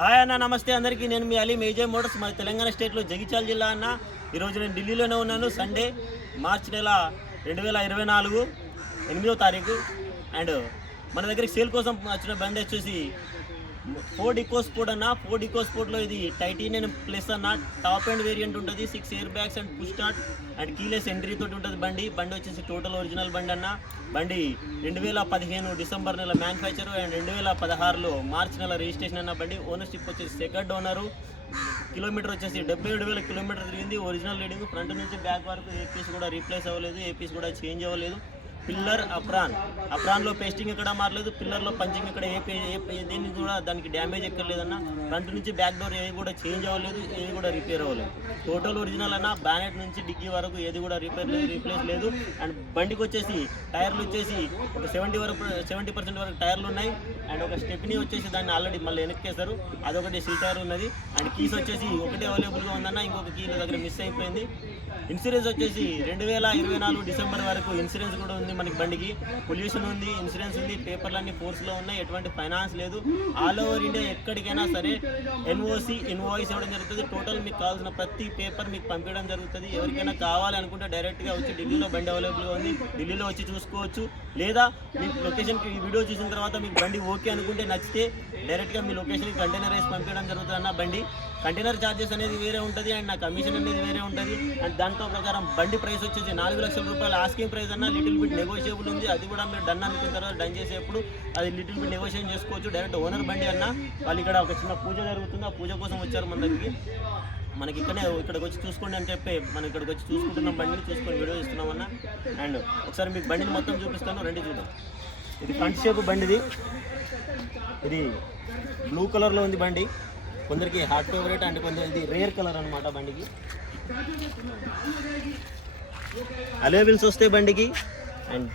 Hi అన్న, నమస్తే అందరికీ. నేను మీ అలీ మేజర్ మోటార్స్, మన తెలంగాణ స్టేట్లో జగిత్యాల జిల్లా అన్న. ఈరోజు నేను ఢిల్లీలోనే ఉన్నాను. సండే మార్చి నెల 2024 8వ తారీఖు. అండ్ మన దగ్గరికి సేల్ కోసం వచ్చిన బండి వచ్చేసి ఫోర్డ్ ఈకో స్పోర్ట్ అన్న. ఫోర్డ్ ఈకో స్పోర్ట్లో ఇది టైటానియం ప్లస్ అన్న. టాప్ అండ్ వేరియంట్ ఉంటుంది. 6 air bags and push start and keyless entry తోటి ఉంటుంది బండి వచ్చేసి టోటల్ ఒరిజినల్ బండి అన్న. బండి 2015 డిసెంబర్ నెల మ్యానుఫ్యాక్చర్ అండ్ 2016లో మార్చి నెల రిజిస్ట్రేషన్ అన్న. బండి ఓనర్షిప్ వచ్చేసి సెకండ్ ఓనరు. కిలోమీటర్ వచ్చేసి 77,000 కిలోమీటర్ తిరిగింది. Original reading. ఫ్రంట్ నుంచి బ్యాక్ వరకు ఏ పీస్ కూడా రీప్లేస్ అవ్వలేదు, ఏ పీస్ కూడా చేంజ్ అవ్వలేదు. పిల్లర్ అప్రాన్లో పేస్టింగ్ ఎక్కడ మారలేదు. పిల్లర్లో పంచింగ్ ఇక్కడ దేనికి కూడా దానికి డ్యామేజ్ ఎక్కర్లేదన్న. ఫ్రంట్ నుంచి బ్యాక్ డోర్ ఏది కూడా చేంజ్ అవ్వలేదు, ఏది కూడా రిపేర్ అవ్వలేదు. టోటల్ ఒరిజినల్ అన్న. బ్యానెట్ నుంచి డిగ్గీ వరకు ఏది కూడా రీప్లేస్ లేదు. అండ్ బండికి వచ్చేసి టైర్లు వచ్చేసి ఒక 70% వరకు టైర్లు ఉన్నాయి. అండ్ ఒక స్టెప్నీ వచ్చేసి దాన్ని ఆల్రెడీ మళ్ళీ వెనక్కేశారు, అదొకటి సీల్ టైర్ ఉన్నది. అండ్ కీస్ వచ్చేసి ఒకటి అవైలబుల్గా ఉందన్న, ఇంకొక కీ దగ్గర మిస్ అయిపోయింది. ఇన్సూరెన్స్ వచ్చేసి 2024 డిసెంబర్ వరకు ఇన్సూరెన్స్ కూడా ఉంది మనకి. బండికి పొల్యూషన్ ఉంది, ఇన్సూరెన్స్ ఉంది, పేపర్లన్నీ ఫోర్స్లో ఉన్నాయి, ఎటువంటి ఫైనాన్స్ లేదు. ఆల్ ఓవర్ ఇండియా ఎక్కడికైనా సరే ఎన్ఓసి ఇన్వాయిస్ ఇవ్వడం జరుగుతుంది. టోటల్ మీకు కావాల్సిన ప్రతి పేపర్ మీకు పంపించడం జరుగుతుంది. ఎవరికైనా కావాలనుకుంటే డైరెక్ట్గా వచ్చి ఢిల్లీలో బండి అవైలబుల్గా ఉంది, ఢిల్లీలో వచ్చి చూసుకోవచ్చు. లేదా మీ లొకేషన్కి ఈ వీడియో చూసిన తర్వాత మీకు బండి ఓకే అనుకుంటే, నచ్చితే డైరెక్ట్గా మీ లొకేషన్కి కంటైనర్ వేసి పంపించడం జరుగుతుంది అన్న. బండి కంటైనర్ ఛార్జెస్ అనేది వేరే ఉంటుంది అండ్ నా కమిషన్ అనేది వేరే ఉంటుంది. అండ్ దాంతో ప్రకారం బండి ప్రైస్ వచ్చేసి 4 లక్షల రూపాయలు ఆస్కింగ్ ప్రైస్ అన్న. లిటిల్ బిట్ నెగోషియబుల్ ఉంది. అది కూడా మీరు డన్ అనుకుంటారో డన్ చేసేప్పుడు అది లిటిల్ బిట్ నెగోషియేషన్ చేసుకోవచ్చు. డైరెక్ట్ ఓనర్ బండి అన్న. వాళ్ళు ఇక్కడ ఒక చిన్న పూజ జరుగుతుంది, ఆ పూజ కోసం వచ్చారు మన దగ్గరికి. మనకి ఇక్కడికి వచ్చి చూసుకోండి అని చెప్పి మనం ఇక్కడికి వచ్చి చూసుకుంటున్నాం, బండిని చూసుకొని వీడియో ఇస్తున్నామన్న. అండ్ ఒకసారి మీకు బండిని మొత్తం చూపిస్తాను, రండి చూద్దాం. ఇది ఫ్రంట్ షేప్ బండిది. ఇది బ్లూ కలర్లో ఉంది బండి. కొందరికి హాట్ ఫేవరెట్ అండ్ కొందరు ఇది రేర్ కలర్ అనమాట బండికి. అలెవెల్స్ వస్తాయి బండికి. అండ్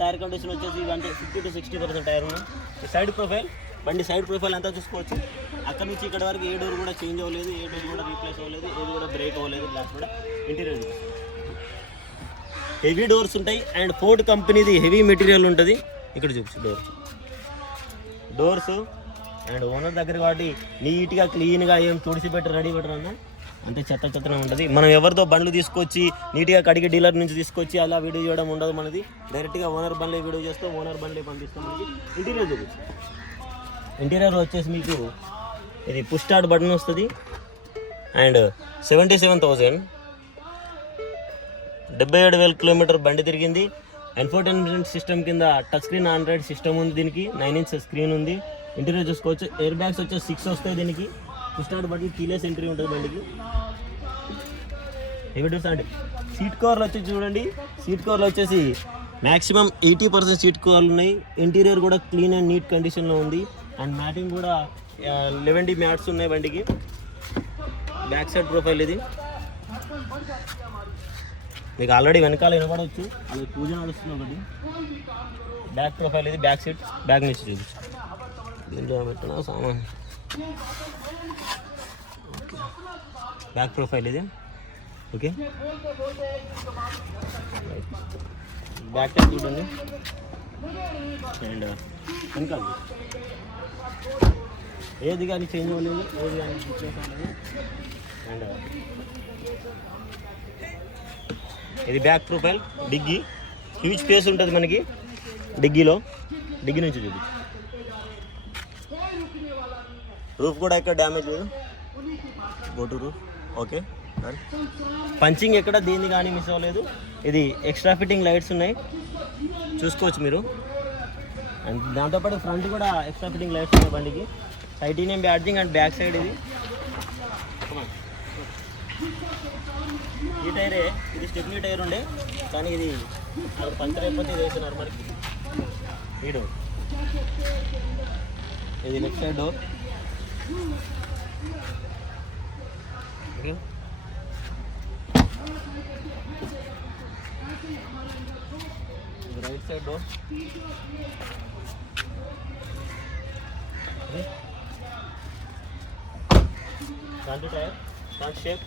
టైర్ కండిషన్ వచ్చేసి అంటే 50 to 60% టైర్ ఉన్నాయి. సైడ్ ప్రొఫైల్, బండి సైడ్ ప్రొఫైల్ అంతా చూసుకోవచ్చు. అక్కడ నుంచి ఇక్కడ వరకు ఏ డోర్ కూడా చేంజ్ అవ్వలేదు, ఏ డోర్ కూడా రీప్లేస్ అవ్వలేదు, ఏది కూడా బ్రేక్ అవ్వలేదు. గ్లాస్ కూడా ఇంటీరియర్ హెవీ డోర్స్ ఉంటాయి. అండ్ ఫోర్డ్ కంపెనీది హెవీ మెటీరియల్ ఉంటుంది. ఇక్కడ చూపించు డోర్స్. అండ్ ఓనర్ దగ్గర కాబట్టి నీట్గా క్లీన్గా ఏం తుడిసిపెట్టి రెడీ పెట్టరు అన్న. అంతే చెత్తనే ఉంటుంది. మనం ఎవరితో బండ్లు తీసుకొచ్చి నీట్గా కడిగి డీలర్ నుంచి తీసుకొచ్చి అలా వీడియో చేయడం ఉండదు మనది. డైరెక్ట్గా ఓనర్ బండ్లే వీడియో చేస్తాం, ఓనర్ బండ్లే పంపిస్తాం. మనకి ఇంటీరియర్ చూపించు. ఇంటీరియర్ వచ్చేసి మీకు ఇది పుష్ స్టార్ట్ బటన్ వస్తుంది. అండ్ 77,000 77,000 కిలోమీటర్ బండి తిరిగింది. ఇన్ఫోటైన్మెంట్ సిస్టమ్ కింద టచ్ స్క్రీన్ ఆండ్రాయిడ్ సిస్టమ్ ఉంది దీనికి. 9 inch స్క్రీన్ ఉంది. ఇంటీరియర్ చూసుకోవచ్చు. ఎయిర్ బ్యాగ్స్ వచ్చేసి 6 వస్తాయి దీనికి. Push start button, keyless entry ఉంటుంది బండికి. ఎవిడెన్స్ అంటే సీట్ కవర్లు వచ్చి చూడండి. సీట్ కవర్లు వచ్చేసి మ్యాక్సిమం 80% సీట్ కవర్లు ఉన్నాయి. ఇంటీరియర్ కూడా క్లీన్ అండ్ నీట్ కండిషన్లో ఉంది. అండ్ మ్యాటింగ్ కూడా 11D మ్యాట్స్ ఉన్నాయి బండికి. బ్యాక్ సైడ్ ప్రొఫైల్ ఇది మీకు ఆల్రెడీ వెనకాల వినపడవచ్చు, అది పూజ నడుస్తుంది ఒకటి. బ్యాక్ ప్రొఫైల్ ఇది. బ్యాక్ సీట్ బ్యాక్ నుంచి చూపించు. దీంట్లో పెట్టిన సామాన్ బ్యాక్ ప్రొఫైల్ ఇది. ఓకే, బ్యాక్ టైప్ చూడండి. అండ్ వెనకాల ఏది కానీ చేంజ్ అవ్వలేదు, ఏది కానీ చూసేసాను. అండ్ ఇది back profile. Diggy huge space ఉంటుంది మనకి డిగ్గీలో. డిగ్గీ నుంచి చూపించు. రూఫ్ కూడా ఎక్కడ డ్యామేజ్ లేదు. Goat roof. ఓకే, పంచింగ్ ఎక్కడ దీన్ని కానీ మిస్ అవ్వలేదు. ఇది ఎక్స్ట్రా ఫిట్టింగ్ లైట్స్ ఉన్నాయి, చూసుకోవచ్చు మీరు. అండ్ దాంతోపాటు ఫ్రంట్ కూడా ఎక్స్ట్రా ఫిట్టింగ్ లైట్స్ ఉన్నాయి బండికి. Titanium badging and back side ఇది. ఈ టైరే, ఇది స్టెప్నీ టైర్ ఉండే కానీ ఇది పంచర్ అయిపోతే ఇది వేస్తున్నారు మనకి. ఈ డోర్, ఇది లెఫ్ట్ సైడ్ డోర్. ఓకే, ఇది right side door. Front tyre, front shape.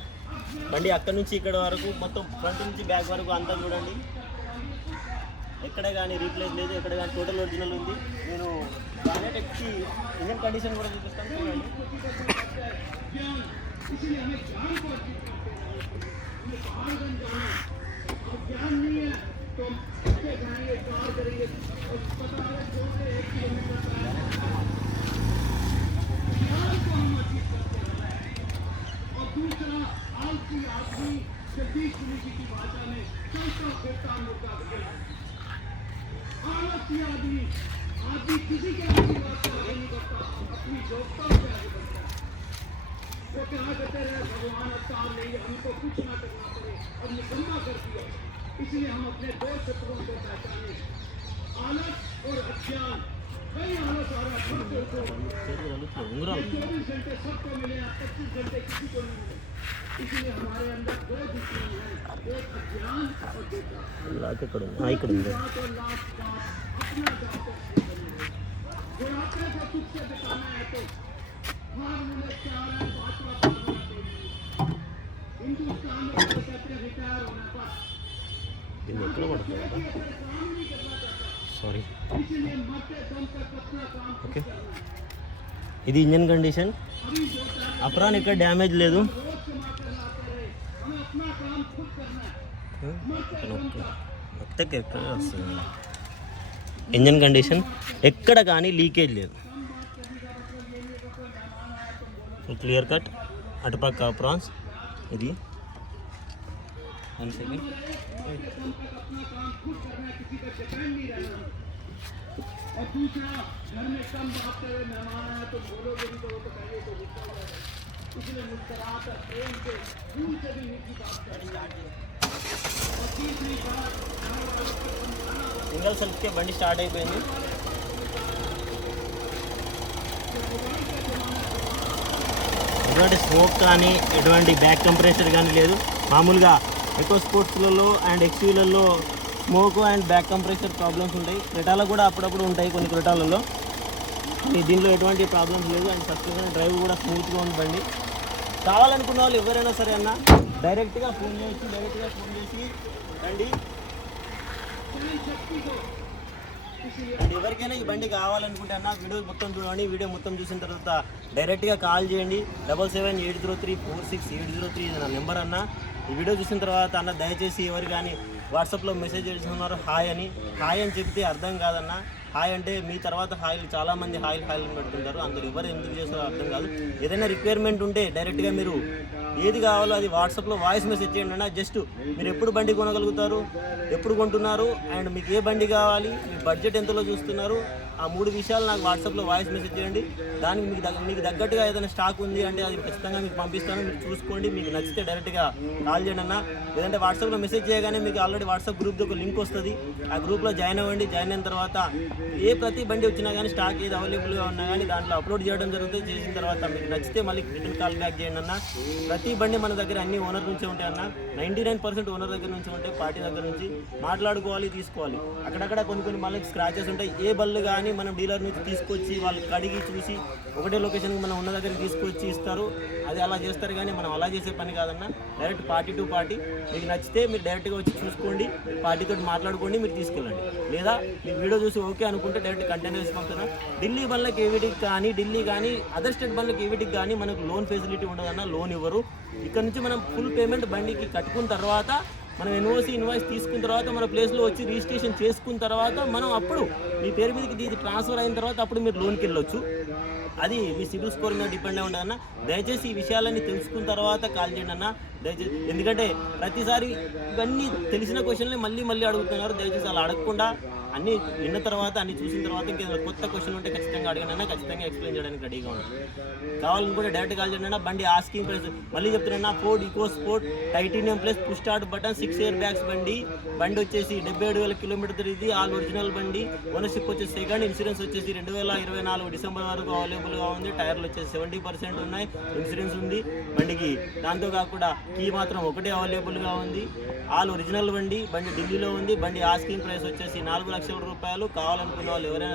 బండి అక్కడ నుంచి ఇక్కడ వరకు మొత్తం ఫ్రంట్ నుంచి బ్యాక్ వరకు అంతా చూడండి. ఎక్కడ కానీ రీప్లేస్ లేదు, ఎక్కడ కానీ టోటల్ ఒరిజినల్ ఉంది. నేను ప్లానెట్ ఎక్కి ఇంజన్ కండిషన్ కూడా చూపిస్తాను చూడండి. इसलिए हम अपने दो शत्रुओं को पहचाने, आलस और अज्ञान। कई आलस आ रहा है, 24 घंटे सबको मिले, 25 घंटे किसी को नहीं मिले। इसलिए हमारे अंदर दो दुश्मन हैं, एक अज्ञान और दूसरा अपना जाकर बुढ़ापे को तुझ से बचाना है तो हर मिले 4 है, 5वां पढ़ना चाहिए। हिंदुस्तान में कहते हैं रिटायर होने पर దీన్ని ఎక్కడ పడుతుంది సారీ. ఓకే, ఇది ఇంజన్ కండిషన్. అప్రాన్ ఇక్కడ డ్యామేజ్ లేదు. ఇంజన్ కండిషన్ ఎక్కడ కానీ లీకేజ్ లేదు. Clear cut. అటుపక్క అప్రాన్స్. ఇది 1 సెకండ్. और दूसरा, घर में कम बात करे मेहमान आया तो बोलोगे भी तो वो तो पहले तो गुस्सा हो जाएगा। इसलिए मुस्कुराहट और प्रेम से दूर से भी मीठी बात करनी चाहिए। और तीसरी बात, సింగల్ సెల్ఫ్కే బండి స్టార్ట్ అయిపోయింది. ఎటువంటి స్మోక్ కానీ ఎటువంటి బ్యాక్ కంప్రెషర్ కానీ లేదు. మామూలుగా ఎక్కువ స్పోర్ట్స్లలో అండ్ ఎక్స్యూలలో smoke and back compressor problems ఉంటాయి. క్రెటాలో కూడా అప్పుడప్పుడు ఉంటాయి కొన్ని క్రెటాలలో. దీనిలో ఎటువంటి ప్రాబ్లమ్స్ లేవు. అండ్ సస్పెన్షన్ డ్రైవ్ కూడా స్మూత్గా ఉంది బండి. కావాలనుకున్న వాళ్ళు ఎవరైనా సరే అన్న డైరెక్ట్గా ఫోన్ చేసి రండి. అండ్ ఎవరికైనా ఈ బండి కావాలనుకుంటే అన్న వీడియో మొత్తం చూడండి. వీడియో మొత్తం చూసిన తర్వాత డైరెక్ట్గా కాల్ చేయండి. 7780346803 ఇది నా నెంబర్ అన్న. ఈ వీడియో చూసిన తర్వాత అన్న దయచేసి ఎవరు కానీ వాట్సాప్లో మెసేజ్ చేస్తున్నారు హాయ్ అని చెప్తే అర్థం కాదన్న. హాయ్ అంటే మీ తర్వాత హాయిలు చాలామంది హాయిలు పెడుతుంటారు. అందరు ఎవరు ఎందుకు చేస్తారో అర్థం కాదు. ఏదైనా రిక్వైర్మెంట్ ఉంటే డైరెక్ట్గా మీరు ఏది కావాలో అది వాట్సాప్లో వాయిస్ మెసేజ్ చేయండి అన్న. జస్ట్ మీరు ఎప్పుడు బండి కొనగలుగుతారు, ఎప్పుడు కొంటున్నారు, అండ్ మీకు ఏ బండి కావాలి, మీ బడ్జెట్ ఎంతలో చూస్తున్నారు, ఆ 3 విషయాలు నాకు వాట్సాప్లో వాయిస్ మెసేజ్ చేయండి. దానికి మీకు తగ్గట్టుగా ఏదైనా స్టాక్ ఉంది అంటే అది ఖచ్చితంగా మీకు పంపిస్తాను. మీరు చూసుకోండి, మీకు నచ్చితే డైరెక్ట్గా కాల్ చేయండి అన్న. లేదంటే వాట్సాప్లో మెసేజ్ చేయగానే మీకు ఆల్రెడీ వాట్సాప్ గ్రూప్కి ఒక లింక్ వస్తుంది. ఆ గ్రూప్లో జాయిన్ అవ్వండి. జాయిన్ అయిన తర్వాత ప్రతి బండి వచ్చినా కానీ స్టాక్ ఏది అవైలబుల్గా ఉన్నా కానీ దాంట్లో అప్లోడ్ చేయడం జరుగుతుంది. చేసిన తర్వాత మీకు నచ్చితే మళ్ళీ రిటర్న్ కాల్ బ్యాక్ చేయండి అన్న. ప్రతి బండి మన దగ్గర అన్ని ఓనర్ నుంచే ఉంటాయి అన్న. 99% ఓనర్ దగ్గర నుంచి ఉంటాయి. పార్టీ దగ్గర నుంచి మాట్లాడుకోవాలి, తీసుకోవాలి. అక్కడక్కడ కొన్ని మళ్ళీ స్క్రాచెస్ ఉంటాయి. ఏ బళ్ళు కానీ మనం డీలర్ నుంచి తీసుకొచ్చి వాళ్ళు కడిగి చూసి ఒకటే లొకేషన్కి మనం ఉన్న దగ్గర తీసుకొచ్చి ఇస్తారు. అది అలా చేస్తారు కానీ మనం అలా చేసే పని కాదన్న. Direct party to party. మీకు నచ్చితే మీరు డైరెక్ట్గా వచ్చి చూసుకోండి, పార్టీతో మాట్లాడుకోండి, మీరు తీసుకెళ్ళండి. లేదా మీకు వీడియో చూసి ఓకే అనుకుంటే డైరెక్ట్ కంటైనర్స్ పంపుతున్నా. ఢిల్లీ బండ్లకి ఏవిటికి కానీ అదర్ స్టేట్ బండ్లకి ఏవిటికి కానీ మనకు లోన్ ఫెసిలిటీ ఉండదన్న. లోన్ ఇవ్వరు. ఇక్కడ నుంచి మనం ఫుల్ పేమెంట్ బండికి కట్టుకున్న తర్వాత మనం ఇన్వాయిస్ తీసుకున్న తర్వాత మన ప్లేస్లో వచ్చి రిజిస్ట్రేషన్ చేసుకున్న తర్వాత మనం అప్పుడు మీ పేరు మీదకి ఇది ట్రాన్స్ఫర్ అయిన తర్వాత అప్పుడు మీరు లోన్కి వెళ్ళొచ్చు. అది మీ సిబిల్ స్కోర్ మీద డిపెండ్ అయి ఉండదన్న. దయచేసి ఈ విషయాలన్నీ తెలుసుకున్న తర్వాత కాల్ చేయండి అన్న. దయచేసి, ఎందుకంటే ప్రతిసారి ఇవన్నీ తెలిసిన క్వశ్చన్లే మళ్ళీ అడుగుతున్నారు. దయచేసి అలా అడగకుండా అన్నీ విన్న తర్వాత అన్ని చూసిన తర్వాత ఇంకేదైనా కొత్త క్వశ్చన్ ఉంటే ఖచ్చితంగా అడగండి అన్న. ఖచ్చితంగా ఎక్స్ప్లెయిన్ చేయడానికి రెడీగా ఉన్నాను. కావాలనుకుంటే డైరెక్ట్ కాల్ చేయండి అన్న. బండి ఆస్కింగ్ ప్రైస్ మళ్ళీ చెప్తున్నా. Ford EcoSport titanium plus push start button 6 airbags బండి వచ్చేసి 77,000 కిలోమీటర్. ఇది ఆల్ ఒరిజినల్ బండి. ఓనర్షిప్ వచ్చేసి సెకండ్. ఇన్సూరెన్స్ వచ్చేసి 2024 డిసెంబర్ వరకు అవైలబుల్గా ఉంది. టైర్లు వచ్చేసి 70% ఉన్నాయి. ఇన్సూరెన్స్ ఉంది బండికి. దాంతో కాకుండా కీ మాత్రం ఒకటే అవైలబుల్గా ఉంది. ఆల్ ఒరిజినల్ బండి ఢిల్లీలో ఉంది. బండి ఆస్కింగ్ ప్రైస్ వచ్చేసి 4 లక్షల రూపాయలు. కావాలనుకున్న వాళ్ళు ఎవరైనా